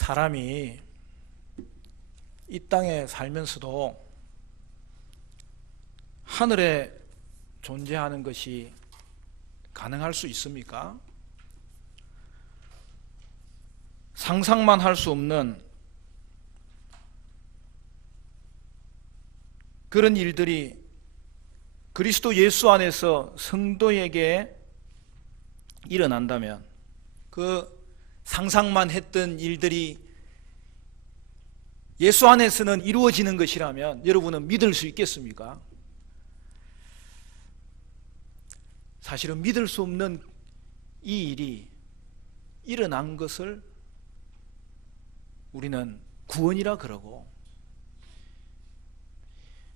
사람이 이 땅에 살면서도 하늘에 존재하는 것이 가능할 수 있습니까? 상상만 할 수 없는 그런 일들이 그리스도 예수 안에서 성도에게 일어난다면, 그 상상만 했던 일들이 예수 안에서는 이루어지는 것이라면 여러분은 믿을 수 있겠습니까? 사실은 믿을 수 없는 이 일이 일어난 것을 우리는 구원이라 그러고,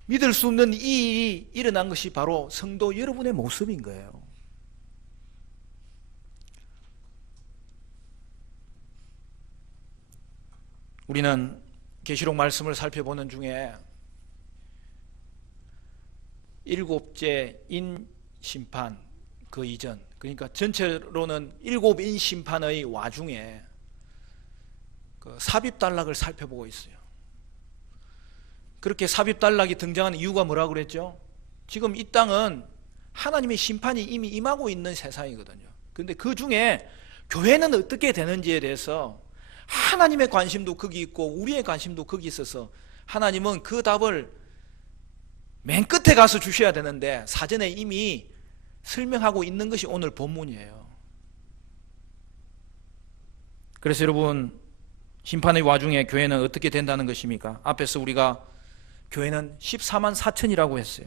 믿을 수 없는 이 일이 일어난 것이 바로 성도 여러분의 모습인 거예요. 우리는 계시록 말씀을 살펴보는 중에 일곱째 인 심판, 그 이전, 그러니까 전체로는 일곱 인 심판의 와중에 그 삽입단락을 살펴보고 있어요. 그렇게 삽입단락이 등장하는 이유가 뭐라고 그랬죠? 지금 이 땅은 하나님의 심판이 이미 임하고 있는 세상이거든요. 그런데 그 중에 교회는 어떻게 되는지에 대해서 하나님의 관심도 거기 있고 우리의 관심도 거기 있어서 하나님은 그 답을 맨 끝에 가서 주셔야 되는데 사전에 이미 설명하고 있는 것이 오늘 본문이에요. 그래서 여러분, 심판의 와중에 교회는 어떻게 된다는 것입니까? 앞에서 우리가 교회는 14만 4천이라고 했어요.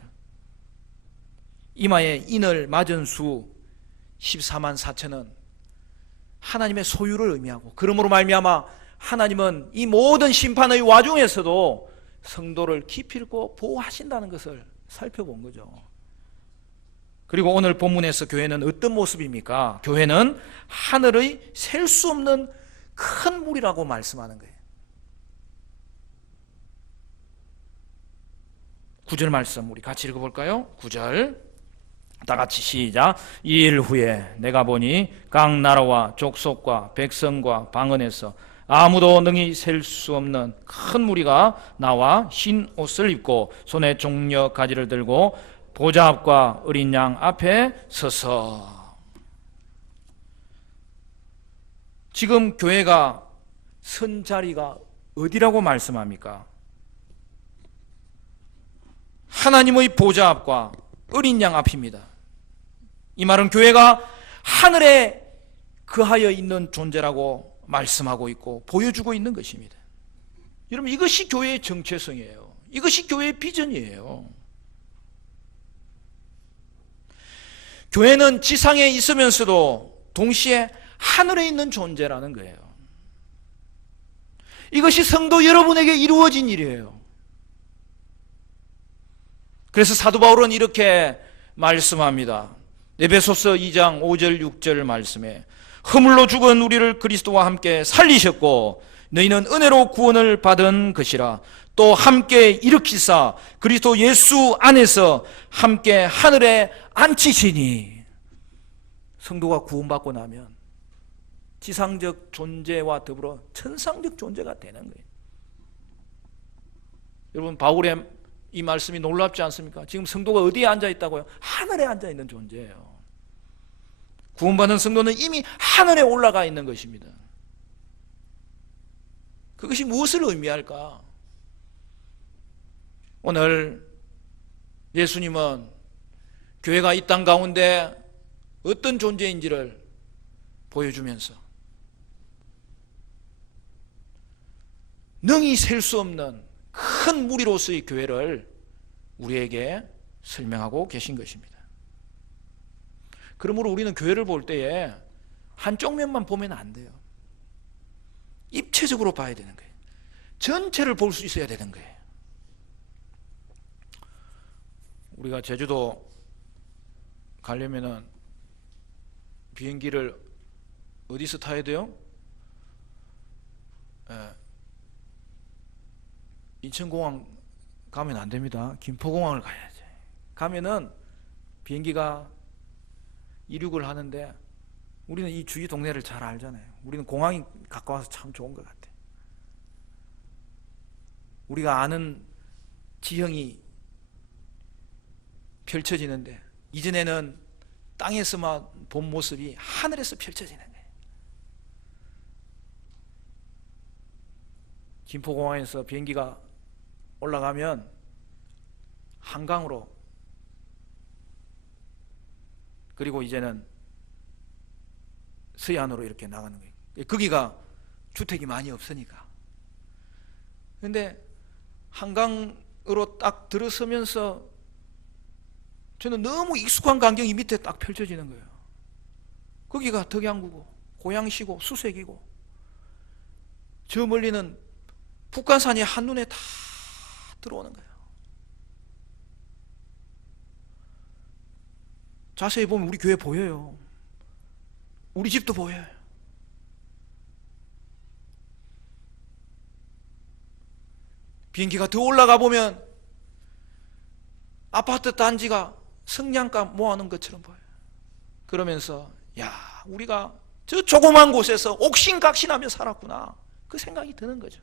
이마에 인을 맞은 수 14만 4천은 하나님의 소유를 의미하고, 그러므로 말미암아 하나님은 이 모든 심판의 와중에서도 성도를 기필코 보호하신다는 것을 살펴본 거죠. 그리고 오늘 본문에서 교회는 어떤 모습입니까? 교회는 하늘의 셀 수 없는 큰 물이라고 말씀하는 거예요. 9절 말씀 우리 같이 읽어볼까요? 9절 다 같이 시작. 이 일 후에 내가 보니 각 나라와 족속과 백성과 방언에서 아무도 능히 셀 수 없는 큰 무리가 나와 흰 옷을 입고 손에 종려 가지를 들고 보좌 앞과 어린 양 앞에 서서. 지금 교회가 선 자리가 어디라고 말씀합니까? 하나님의 보좌 앞과 어린 양 앞입니다. 이 말은 교회가 하늘에 거하여 있는 존재라고 말씀하고 있고 보여주고 있는 것입니다. 여러분, 이것이 교회의 정체성이에요. 이것이 교회의 비전이에요. 교회는 지상에 있으면서도 동시에 하늘에 있는 존재라는 거예요. 이것이 성도 여러분에게 이루어진 일이에요. 그래서 사도 바울은 이렇게 말씀합니다. 에베소서 2장 5절 6절 말씀에 허물로 죽은 우리를 그리스도와 함께 살리셨고 너희는 은혜로 구원을 받은 것이라. 또 함께 일으키사 그리스도 예수 안에서 함께 하늘에 앉히시니. 성도가 구원받고 나면 지상적 존재와 더불어 천상적 존재가 되는 거예요. 여러분, 바울의 이 말씀이 놀랍지 않습니까? 지금 성도가 어디에 앉아 있다고요? 하늘에 앉아 있는 존재예요. 구원받은 성도는 이미 하늘에 올라가 있는 것입니다. 그것이 무엇을 의미할까? 오늘 예수님은 교회가 이 땅 가운데 어떤 존재인지를 보여주면서 능히 셀 수 없는 큰 무리로서의 교회를 우리에게 설명하고 계신 것입니다. 그러므로 우리는 교회를 볼 때에 한쪽 면만 보면 안 돼요. 입체적으로 봐야 되는 거예요. 전체를 볼 수 있어야 되는 거예요. 우리가 제주도 가려면은 비행기를 어디서 타야 돼요? 인천공항 가면 안 됩니다. 김포공항을 가야지. 가면은 비행기가 이륙을 하는데 우리는 이 주위 동네를 잘 알잖아요. 우리는 공항이 가까워서 참 좋은 것 같아요. 우리가 아는 지형이 펼쳐지는데, 이전에는 땅에서만 본 모습이 하늘에서 펼쳐지는 거예요. 김포공항에서 비행기가 올라가면 한강으로, 그리고 이제는 서해안으로 이렇게 나가는 거예요. 거기가 주택이 많이 없으니까. 그런데 한강으로 딱 들어서면서 저는 너무 익숙한 광경이 밑에 딱 펼쳐지는 거예요. 거기가 덕양구고 고양시고 수색이고, 저 멀리는 북한산이 한눈에 다 들어오는 거예요. 자세히 보면 우리 교회 보여요. 우리 집도 보여요. 비행기가 더 올라가 보면 아파트 단지가 성냥가 모아놓은 것처럼 보여요. 그러면서 야, 우리가 저 조그만 곳에서 옥신각신하며 살았구나, 그 생각이 드는 거죠.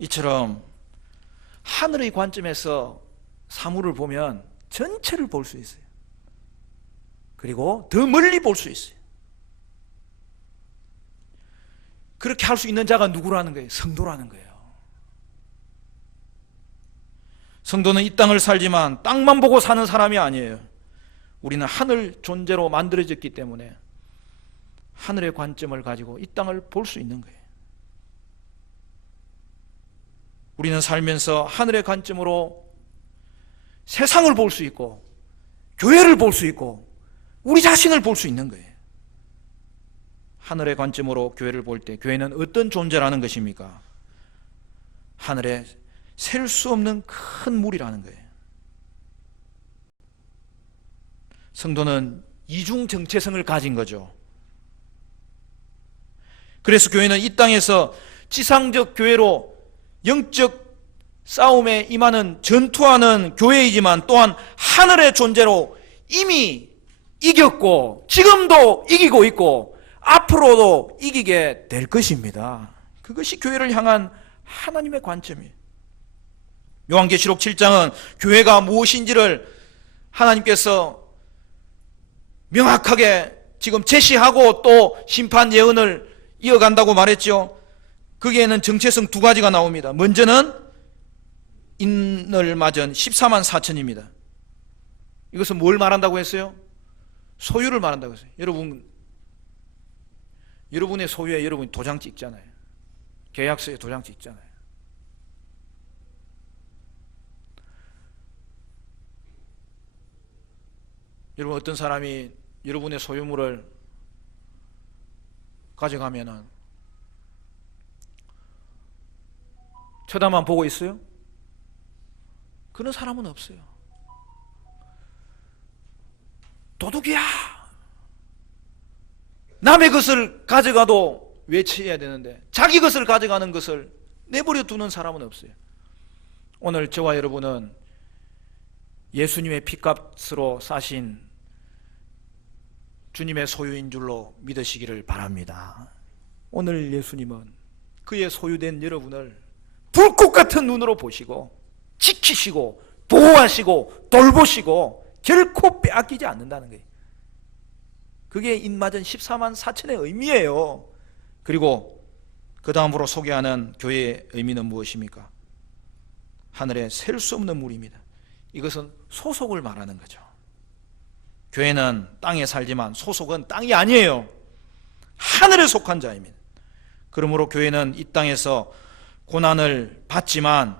이처럼 하늘의 관점에서 사물을 보면 전체를 볼 수 있어요. 그리고 더 멀리 볼 수 있어요. 그렇게 할 수 있는 자가 누구라는 거예요? 성도라는 거예요. 성도는 이 땅을 살지만 땅만 보고 사는 사람이 아니에요. 우리는 하늘 존재로 만들어졌기 때문에 하늘의 관점을 가지고 이 땅을 볼 수 있는 거예요. 우리는 살면서 하늘의 관점으로 세상을 볼 수 있고, 교회를 볼 수 있고, 우리 자신을 볼 수 있는 거예요. 하늘의 관점으로 교회를 볼 때 교회는 어떤 존재라는 것입니까? 하늘에 셀 수 없는 큰 물이라는 거예요. 성도는 이중 정체성을 가진 거죠. 그래서 교회는 이 땅에서 지상적 교회로 영적 싸움에 임하는, 전투하는 교회이지만 또한 하늘의 존재로 이미 이겼고 지금도 이기고 있고 앞으로도 이기게 될 것입니다. 그것이 교회를 향한 하나님의 관점이에요. 요한계시록 7장은 교회가 무엇인지를 하나님께서 명확하게 지금 제시하고 또 심판 예언을 이어간다고 말했죠. 거기에는 정체성 두 가지가 나옵니다. 먼저는 인을 맞은 14만 4천입니다. 이것은 뭘 말한다고 했어요? 소유를 말한다고 했어요. 여러분의 소유에 여러분이 도장 찍잖아요. 계약서에 도장 찍잖아요. 여러분, 어떤 사람이 여러분의 소유물을 가져가면은 쳐다만 보고 있어요? 그런 사람은 없어요. 도둑이야! 남의 것을 가져가도 외치해야 되는데 자기 것을 가져가는 것을 내버려 두는 사람은 없어요. 오늘 저와 여러분은 예수님의 피값으로 사신 주님의 소유인 줄로 믿으시기를 바랍니다. 오늘 예수님은 그의 소유된 여러분을 불꽃 같은 눈으로 보시고 지키시고 보호하시고 돌보시고 결코 빼앗기지 않는다는 거예요. 그게 인맞은 14만 4천의 의미예요. 그리고 그 다음으로 소개하는 교회의 의미는 무엇입니까? 하늘에 셀 수 없는 물입니다. 이것은 소속을 말하는 거죠. 교회는 땅에 살지만 소속은 땅이 아니에요. 하늘에 속한 자입니다. 그러므로 교회는 이 땅에서 고난을 받지만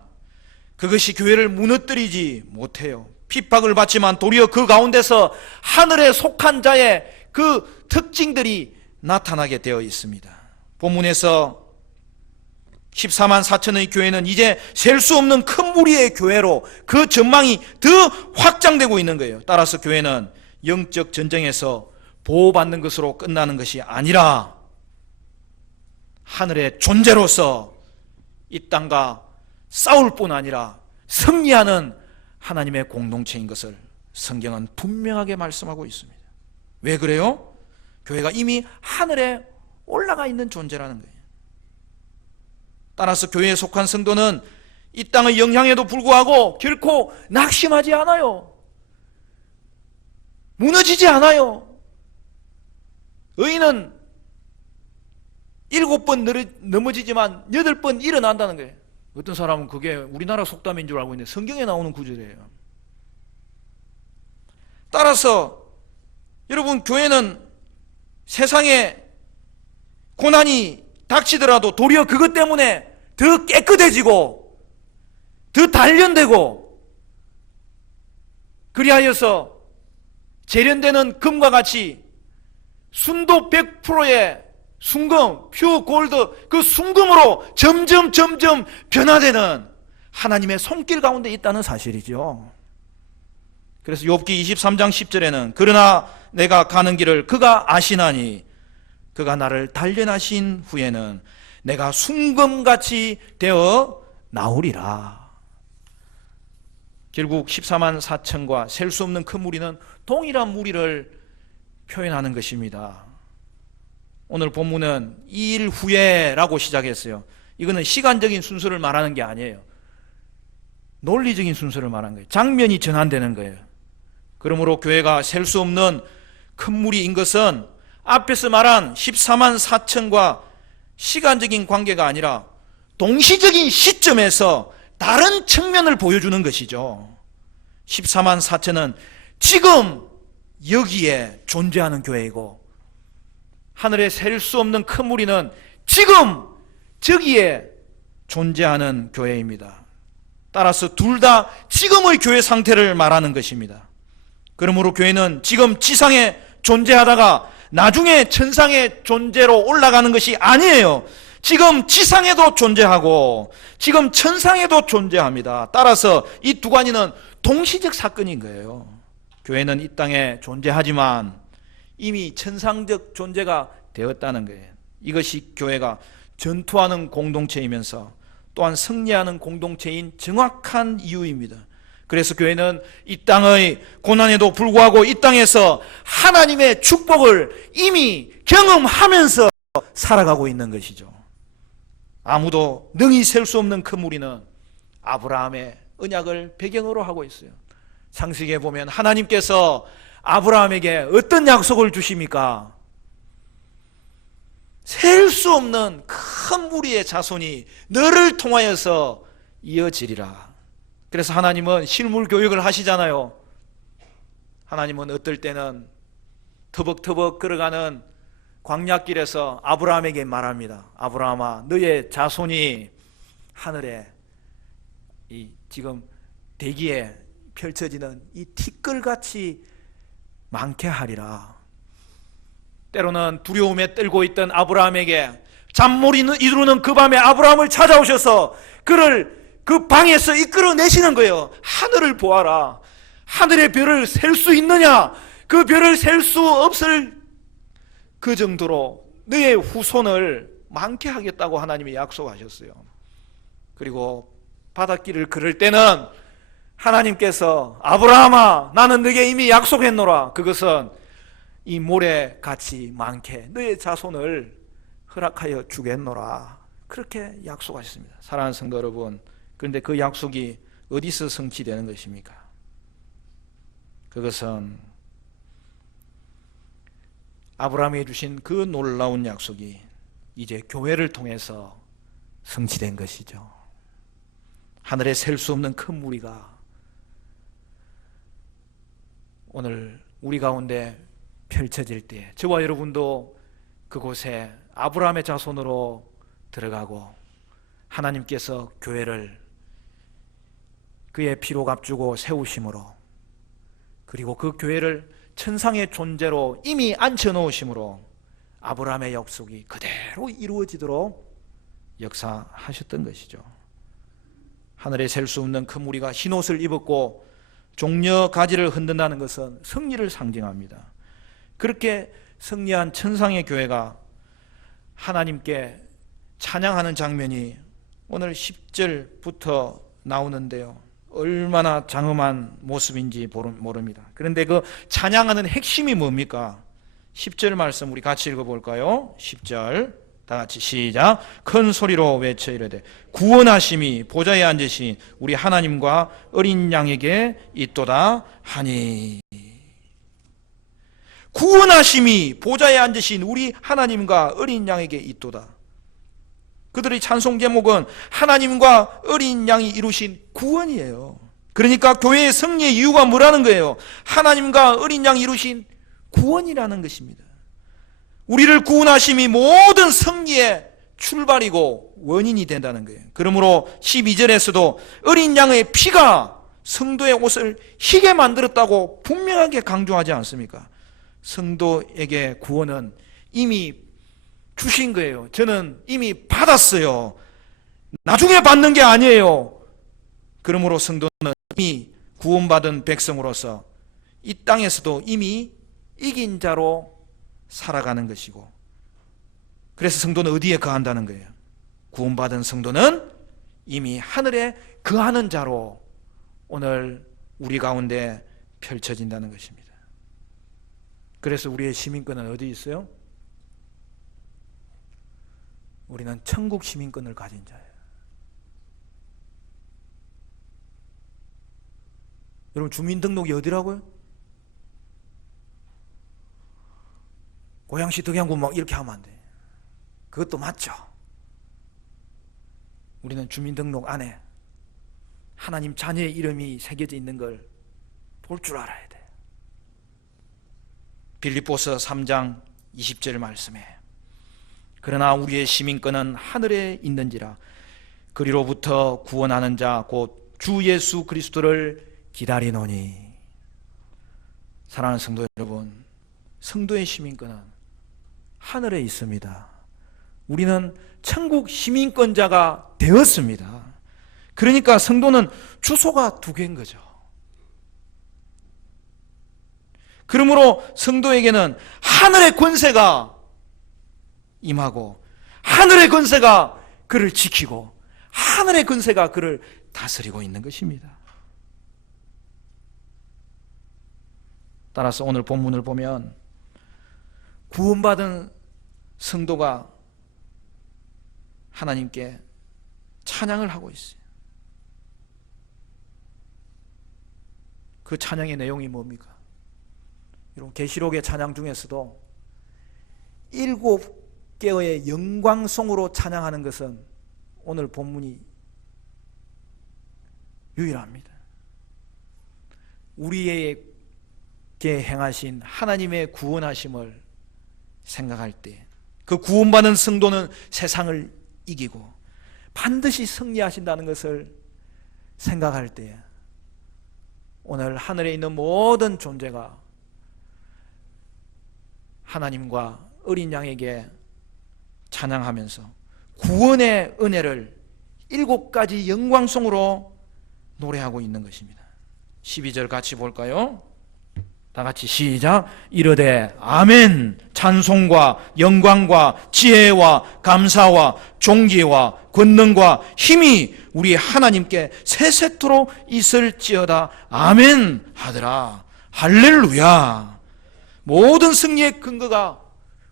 그것이 교회를 무너뜨리지 못해요. 핍박을 받지만 도리어 그 가운데서 하늘에 속한 자의 그 특징들이 나타나게 되어 있습니다. 본문에서 14만 4천의 교회는 이제 셀 수 없는 큰 무리의 교회로 그 전망이 더 확장되고 있는 거예요. 따라서 교회는 영적 전쟁에서 보호받는 것으로 끝나는 것이 아니라 하늘의 존재로서 이 땅과 싸울 뿐 아니라 승리하는 하나님의 공동체인 것을 성경은 분명하게 말씀하고 있습니다. 왜 그래요? 교회가 이미 하늘에 올라가 있는 존재라는 거예요. 따라서 교회에 속한 성도는 이 땅의 영향에도 불구하고 결코 낙심하지 않아요. 무너지지 않아요. 의인은 7번 넘어지지만 8번 일어난다는 거예요. 어떤 사람은 그게 우리나라 속담인 줄 알고 있는데 성경에 나오는 구절이에요. 따라서 여러분, 교회는 세상에 고난이 닥치더라도 도리어 그것 때문에 더 깨끗해지고 더 단련되고, 그리하여서 재련되는 금과 같이 순도 100%의 순금, 퓨어 골드, 그 순금으로 점점 변화되는 하나님의 손길 가운데 있다는 사실이죠. 그래서 욥기 23장 10절에는 그러나 내가 가는 길을 그가 아시나니 그가 나를 단련하신 후에는 내가 순금같이 되어 나오리라. 결국 14만 4천과 셀 수 없는 큰 무리는 동일한 무리를 표현하는 것입니다. 오늘 본문은 이 일 후에라고 시작했어요. 이거는 시간적인 순서를 말하는 게 아니에요. 논리적인 순서를 말하는 거예요. 장면이 전환되는 거예요. 그러므로 교회가 셀 수 없는 큰 무리인 것은 앞에서 말한 14만 4천과 시간적인 관계가 아니라 동시적인 시점에서 다른 측면을 보여주는 것이죠. 14만 4천은 지금 여기에 존재하는 교회이고, 하늘에 셀 수 없는 큰 무리는 지금 저기에 존재하는 교회입니다. 따라서 둘 다 지금의 교회 상태를 말하는 것입니다. 그러므로 교회는 지금 지상에 존재하다가 나중에 천상의 존재로 올라가는 것이 아니에요. 지금 지상에도 존재하고 지금 천상에도 존재합니다. 따라서 이 두 가지는 동시적 사건인 거예요. 교회는 이 땅에 존재하지만 이미 천상적 존재가 되었다는 거예요. 이것이 교회가 전투하는 공동체이면서 또한 승리하는 공동체인 정확한 이유입니다. 그래서 교회는 이 땅의 고난에도 불구하고 이 땅에서 하나님의 축복을 이미 경험하면서 살아가고 있는 것이죠. 아무도 능히 셀 수 없는 큰 무리는 아브라함의 언약을 배경으로 하고 있어요. 창세기에 보면 하나님께서 아브라함에게 어떤 약속을 주십니까? 셀 수 없는 큰 무리의 자손이 너를 통하여서 이어지리라. 그래서 하나님은 실물 교육을 하시잖아요. 하나님은 어떨 때는 터벅터벅 걸어가는 광야길에서 아브라함에게 말합니다. 아브라함아, 너의 자손이 하늘에 이 지금 대기에 펼쳐지는 이 티끌같이 많게 하리라. 때로는 두려움에 떨고 있던 아브라함에게 잠못 이루는 그 밤에 아브라함을 찾아오셔서 그를 그 방에서 이끌어내시는 거예요. 하늘을 보아라. 하늘의 별을 셀 수 있느냐? 그 별을 셀 수 없을 그 정도로 너의 후손을 많게 하겠다고 하나님이 약속하셨어요. 그리고 바닷길을 걸을 때는 하나님께서 아브라함아, 나는 너에게 이미 약속했노라. 그것은 이 모래같이 많게 너의 자손을 허락하여 주겠노라. 그렇게 약속하셨습니다. 사랑하는 성도 여러분, 그런데 그 약속이 어디서 성취되는 것입니까? 그것은 아브라함이 주신 그 놀라운 약속이 이제 교회를 통해서 성취된 것이죠. 하늘에 셀 수 없는 큰 무리가 오늘 우리 가운데 펼쳐질 때 저와 여러분도 그곳에 아브라함의 자손으로 들어가고 하나님께서 교회를 그의 피로 값주고 세우심으로, 그리고 그 교회를 천상의 존재로 이미 앉혀놓으심으로 아브라함의 약속이 그대로 이루어지도록 역사하셨던 것이죠. 하늘에 셀 수 없는 큰 무리가 흰옷을 입었고 종려 가지를 흔든다는 것은 승리를 상징합니다. 그렇게 승리한 천상의 교회가 하나님께 찬양하는 장면이 오늘 10절부터 나오는데요, 얼마나 장엄한 모습인지 모릅니다. 그런데 그 찬양하는 핵심이 뭡니까? 10절 말씀 우리 같이 읽어볼까요? 10절 다 같이 시작. 큰 소리로 외쳐 이르되 구원하심이 보좌에 앉으신 우리 하나님과 어린 양에게 있도다 하니. 구원하심이 보좌에 앉으신 우리 하나님과 어린 양에게 있도다. 그들의 찬송 제목은 하나님과 어린 양이 이루신 구원이에요. 그러니까 교회의 승리의 이유가 뭐라는 거예요? 하나님과 어린 양이 이루신 구원이라는 것입니다. 우리를 구원하심이 모든 승리의 출발이고 원인이 된다는 거예요. 그러므로 12절에서도 어린 양의 피가 성도의 옷을 희게 만들었다고 분명하게 강조하지 않습니까? 성도에게 구원은 이미 주신 거예요. 저는 이미 받았어요. 나중에 받는 게 아니에요. 그러므로 성도는 이미 구원받은 백성으로서 이 땅에서도 이미 이긴 자로 살아가는 것이고, 그래서 성도는 어디에 거한다는 거예요? 구원받은 성도는 이미 하늘에 거하는 자로 오늘 우리 가운데 펼쳐진다는 것입니다. 그래서 우리의 시민권은 어디 있어요? 우리는 천국 시민권을 가진 자예요. 여러분, 주민등록이 어디라고요? 고양시 덕양구 막 이렇게 하면 안 돼. 그것도 맞죠. 우리는 주민등록 안에 하나님 자녀의 이름이 새겨져 있는 걸 볼 줄 알아야 돼. 빌립보서 3장 20절 말씀에 그러나 우리의 시민권은 하늘에 있는지라 그리로부터 구원하는 자 곧 주 예수 그리스도를 기다리노니. 사랑하는 성도 여러분, 성도의 시민권은 하늘에 있습니다. 우리는 천국 시민권자가 되었습니다. 그러니까 성도는 주소가 두 개인 거죠. 그러므로 성도에게는 하늘의 권세가 임하고 하늘의 권세가 그를 지키고 하늘의 권세가 그를 다스리고 있는 것입니다. 따라서 오늘 본문을 보면 구원받은 성도가 하나님께 찬양을 하고 있어요. 그 찬양의 내용이 뭡니까? 여러분, 계시록의 찬양 중에서도 7개의 영광송으로 찬양하는 것은 오늘 본문이 유일합니다. 우리에게 행하신 하나님의 구원하심을 생각할 때 그 구원받은 성도는 세상을 이기고 반드시 승리하신다는 것을 생각할 때 오늘 하늘에 있는 모든 존재가 하나님과 어린 양에게 찬양하면서 구원의 은혜를 7가지 영광송으로 노래하고 있는 것입니다. 12절 같이 볼까요? 다 같이 시작. 이르되 아멘. 찬송과 영광과 지혜와 감사와 존귀와 권능과 힘이 우리 하나님께 세세토록 있을지어다. 아멘 하더라. 할렐루야. 모든 승리의 근거가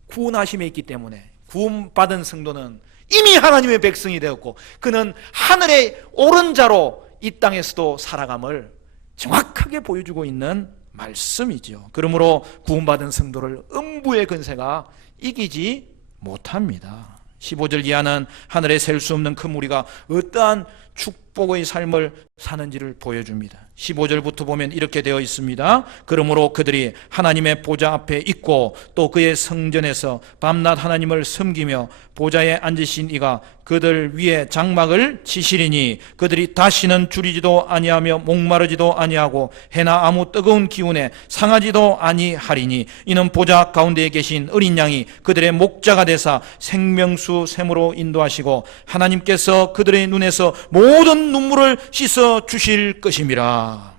구원하심에 있기 때문에 구원받은 성도는 이미 하나님의 백성이 되었고 그는 하늘의 오른 자로 이 땅에서도 살아감을 정확하게 보여주고 있는 말씀이죠. 그러므로 구원받은 성도를 음부의 권세가 이기지 못합니다. 15절 이하는 하늘에 셀 수 없는 큰 무리가 어떠한 축복의 삶을 사는지를 보여줍니다. 15절부터 보면 이렇게 되어 있습니다. 그러므로 그들이 하나님의 보좌 앞에 있고 또 그의 성전에서 밤낮 하나님을 섬기며 보좌에 앉으신 이가 그들 위에 장막을 치시리니 그들이 다시는 줄이지도 아니하며 목마르지도 아니하고 해나 아무 뜨거운 기운에 상하지도 아니하리니 이는 보좌 가운데에 계신 어린 양이 그들의 목자가 되사 생명수 샘으로 인도하시고 하나님께서 그들의 눈에서 모든 눈물을 씻어 주실 것임이라.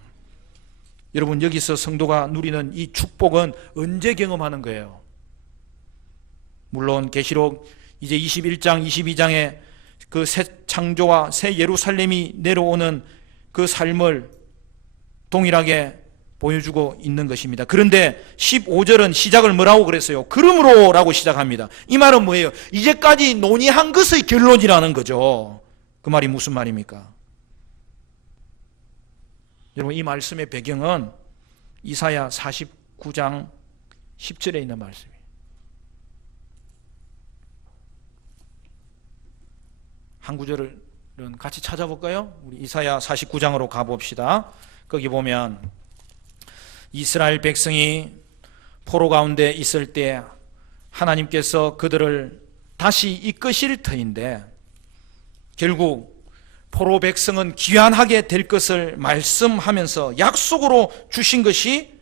여러분, 여기서 성도가 누리는 이 축복은 언제 경험하는 거예요? 물론 계시록 이제 21장 22장에 그 새 창조와 새 예루살렘이 내려오는 그 삶을 동일하게 보여주고 있는 것입니다. 그런데 15절은 시작을 뭐라고 그랬어요? 그러므로 라고 시작합니다. 이 말은 뭐예요? 이제까지 논의한 것의 결론이라는 거죠. 그 말이 무슨 말입니까? 여러분, 이 말씀의 배경은 이사야 49장 10절에 있는 말씀이에요. 한 구절은 같이 찾아볼까요? 우리 이사야 49장으로 가봅시다. 거기 보면 이스라엘 백성이 포로 가운데 있을 때 하나님께서 그들을 다시 이끄실 터인데 결국 포로 백성은 귀환하게 될 것을 말씀하면서 약속으로 주신 것이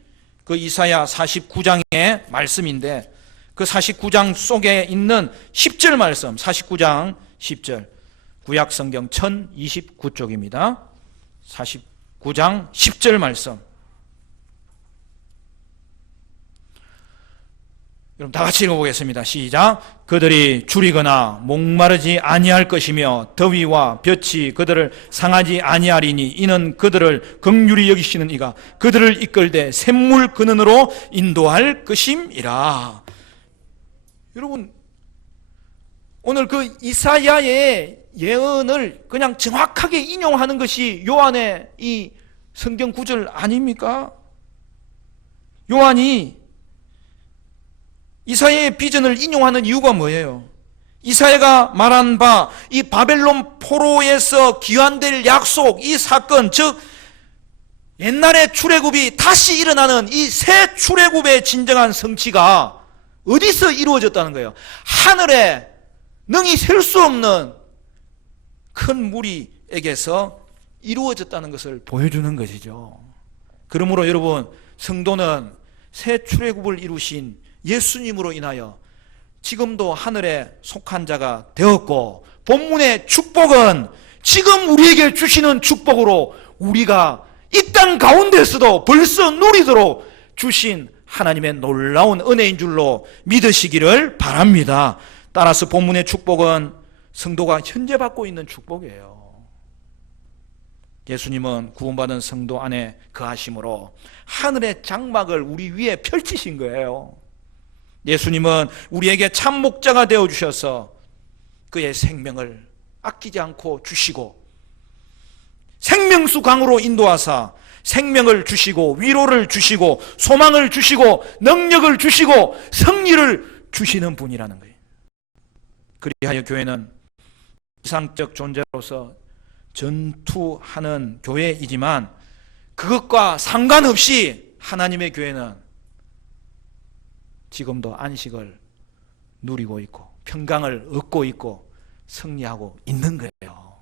그 이사야 49장의 말씀인데 그 49장 속에 있는 10절 말씀, 49장 10절, 구약 성경 1029쪽입니다. 49장 10절 말씀. 그럼 다 같이 읽어보겠습니다. 시작. 그들이 줄이거나 목마르지 아니할 것이며 더위와 볕이 그들을 상하지 아니하리니 이는 그들을 긍휼히 여기시는 이가 그들을 이끌되 샘물 근원으로 인도할 것임이라. 여러분, 오늘 그 이사야의 예언을 그냥 정확하게 인용하는 것이 요한의 이 성경 구절 아닙니까? 요한이 이사야의 비전을 인용하는 이유가 뭐예요? 이사야가 말한 바 이 바벨론 포로에서 귀환될 약속, 이 사건, 즉 옛날의 출애굽이 다시 일어나는 이 새 출애굽의 진정한 성취가 어디서 이루어졌다는 거예요? 하늘에 능히 셀 수 없는 큰 무리에게서 이루어졌다는 것을 보여주는 것이죠. 그러므로 여러분, 성도는 새 출애굽을 이루신 예수님으로 인하여 지금도 하늘에 속한 자가 되었고, 본문의 축복은 지금 우리에게 주시는 축복으로 우리가 이 땅 가운데서도 벌써 누리도록 주신 하나님의 놀라운 은혜인 줄로 믿으시기를 바랍니다. 따라서 본문의 축복은 성도가 현재 받고 있는 축복이에요. 예수님은 구원받은 성도 안에 거하심으로 하늘의 장막을 우리 위에 펼치신 거예요. 예수님은 우리에게 참 목자가 되어주셔서 그의 생명을 아끼지 않고 주시고 생명수 강으로 인도하사 생명을 주시고 위로를 주시고 소망을 주시고 능력을 주시고 승리를 주시는 분이라는 거예요. 그리하여 교회는 이상적 존재로서 전투하는 교회이지만 그것과 상관없이 하나님의 교회는 지금도 안식을 누리고 있고 평강을 얻고 있고 승리하고 있는 거예요.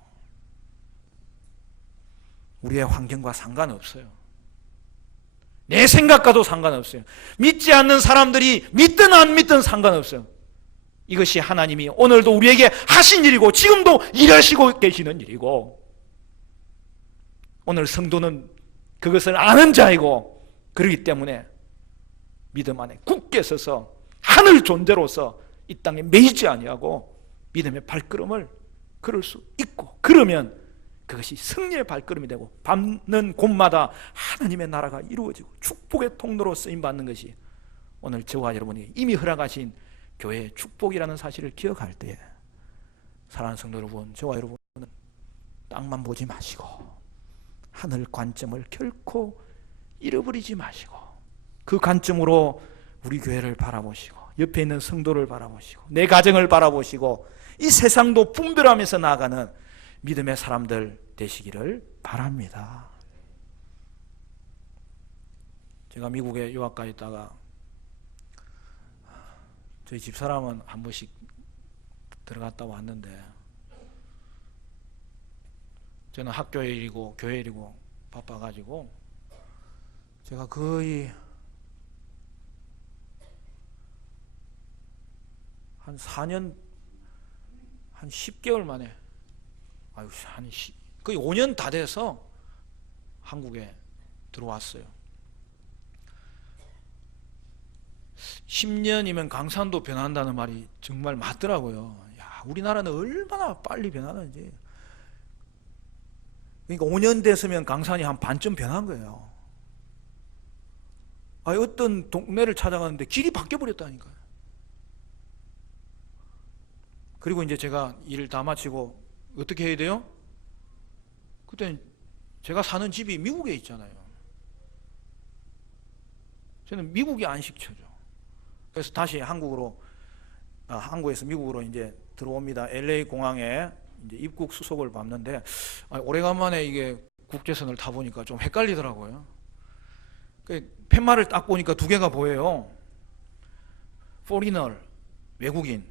우리의 환경과 상관없어요. 내 생각과도 상관없어요. 믿지 않는 사람들이 믿든 안 믿든 상관없어요. 이것이 하나님이 오늘도 우리에게 하신 일이고 지금도 일하시고 계시는 일이고, 오늘 성도는 그것을 아는 자이고, 그렇기 때문에 믿음 안에 굳게 서서 하늘 존재로서 이 땅에 매이지 아니하고 믿음의 발걸음을 걸을 수 있고, 그러면 그것이 승리의 발걸음이 되고 밟는 곳마다 하나님의 나라가 이루어지고 축복의 통로로 쓰임받는 것이 오늘 저와 여러분이 이미 허락하신 교회의 축복이라는 사실을 기억할 때에, 사랑하는 성도 여러분, 저와 여러분은 땅만 보지 마시고 하늘 관점을 결코 잃어버리지 마시고 그 관점으로 우리 교회를 바라보시고 옆에 있는 성도를 바라보시고 내 가정을 바라보시고 이 세상도 분별하면서 나아가는 믿음의 사람들 되시기를 바랍니다. 제가 미국에 유학 가 있다가 저희 집사람은 한 번씩 들어갔다 왔는데 저는 학교 일이고 교회 일이고 바빠가지고 제가 거의 한 4년 한 10개월 만에 거의 5년 다 돼서 한국에 들어왔어요. 10년이면 강산도 변한다는 말이 정말 맞더라고요. 야, 우리나라는 얼마나 빨리 변하는지. 그러니까 5년 됐으면 강산이 한 반쯤 변한 거예요. 어떤 동네를 찾아가는데 길이 바뀌어버렸다니까요. 그리고 이제 제가 일을 다 마치고 어떻게 해야 돼요? 그때 제가 사는 집이 미국에 있잖아요. 저는 미국이 안식처죠. 그래서 다시 한국에서 미국으로 이제 들어옵니다. LA 공항에 이제 입국 수속을 밟는데, 오래간만에 이게 국제선을 타보니까 좀 헷갈리더라고요. 팻말을 딱 보니까 두 개가 보여요. foreigner, 외국인,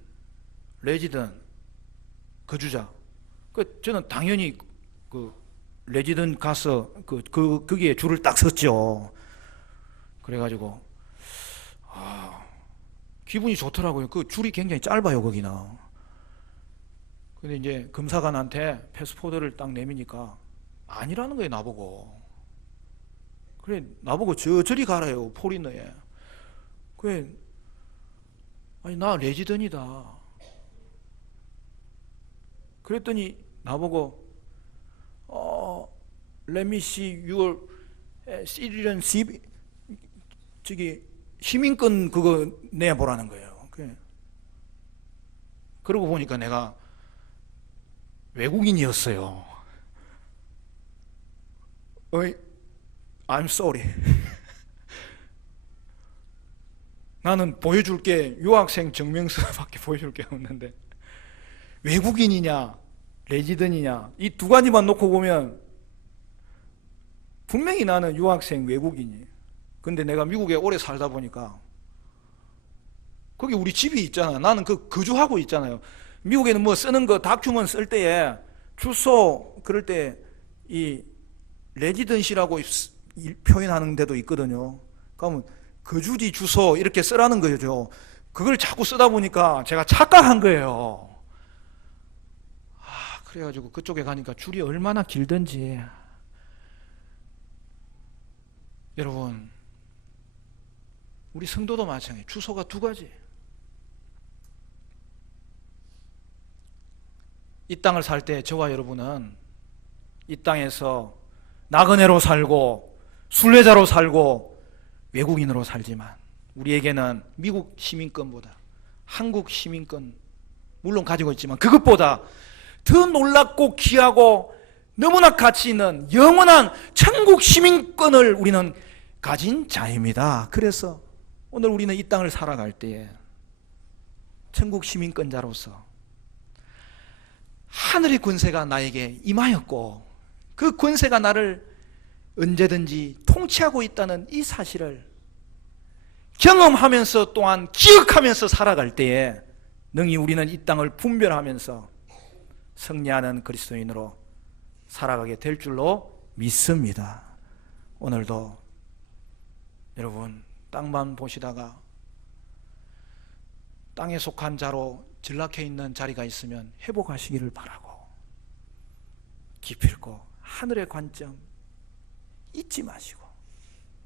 resident, 거주자. 저는 당연히 resident 가서 거기에 줄을 딱 섰죠. 그래가지고 기분이 좋더라고요. 그 줄이 굉장히 짧아요, 거기나. 근데 이제 검사관한테 패스포드를 딱 내미니까 아니라는 거예요, 나보고. 그래, 나보고 저리 가라요, 포리너에. 그래, 아니, 나 레지던이다. 그랬더니 나보고, let me see your citizenship, 저기, 시민권 그거 내보라는 거예요. 그래. 그러고 보니까 내가 외국인이었어요. I'm sorry. 나는 보여줄 게 유학생 증명서밖에 보여줄 게 없는데 외국인이냐 레지던이냐 이 두 가지만 놓고 보면 분명히 나는 유학생 외국인이에요. 근데 내가 미국에 오래 살다 보니까 거기 우리 집이 있잖아. 나는 거주하고 있잖아요. 미국에는 뭐 쓰는 거 다큐먼 쓸 때에 주소 그럴 때 이 레지던시라고 표현하는 데도 있거든요. 그러면 거주지 주소 이렇게 쓰라는 거죠. 그걸 자꾸 쓰다 보니까 제가 착각한 거예요. 그래가지고 그쪽에 가니까 줄이 얼마나 길던지. 여러분, 우리 성도도 마찬가지예요. 주소가 두 가지. 이 땅을 살 때 저와 여러분은 이 땅에서 나그네로 살고 순례자로 살고 외국인으로 살지만 우리에게는 미국 시민권보다 한국 시민권 물론 가지고 있지만 그것보다 더 놀랍고 귀하고 너무나 가치 있는 영원한 천국 시민권을 우리는 가진 자입니다. 그래서 오늘 우리는 이 땅을 살아갈 때에 천국 시민권자로서 하늘의 권세가 나에게 임하였고 그 권세가 나를 언제든지 통치하고 있다는 이 사실을 경험하면서 또한 기억하면서 살아갈 때에 능히 우리는 이 땅을 분별하면서 승리하는 그리스도인으로 살아가게 될 줄로 믿습니다. 오늘도 여러분 땅만 보시다가 땅에 속한 자로 전락해 있는 자리가 있으면 회복하시기를 바라고 기필코 하늘의 관점 잊지 마시고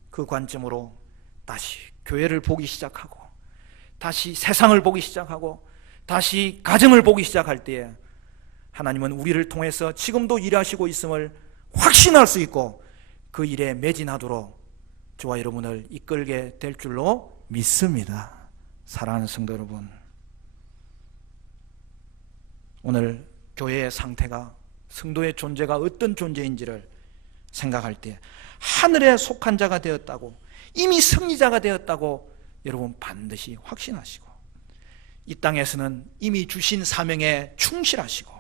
그 관점으로 다시 교회를 보기 시작하고 다시 세상을 보기 시작하고 다시 가정을 보기 시작할 때에 하나님은 우리를 통해서 지금도 일하시고 있음을 확신할 수 있고 그 일에 매진하도록 저와 여러분을 이끌게 될 줄로 믿습니다. 사랑하는 성도 여러분, 오늘 교회의 상태가 성도의 존재가 어떤 존재인지를 생각할 때 하늘에 속한 자가 되었다고 이미 승리자가 되었다고 여러분 반드시 확신하시고 이 땅에서는 이미 주신 사명에 충실하시고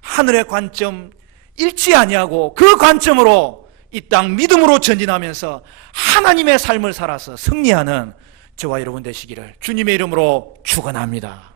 하늘의 관점 잃지 아니하고 그 관점으로 이 땅 믿음으로 전진하면서 하나님의 삶을 살아서 승리하는 저와 여러분 되시기를 주님의 이름으로 축원합니다.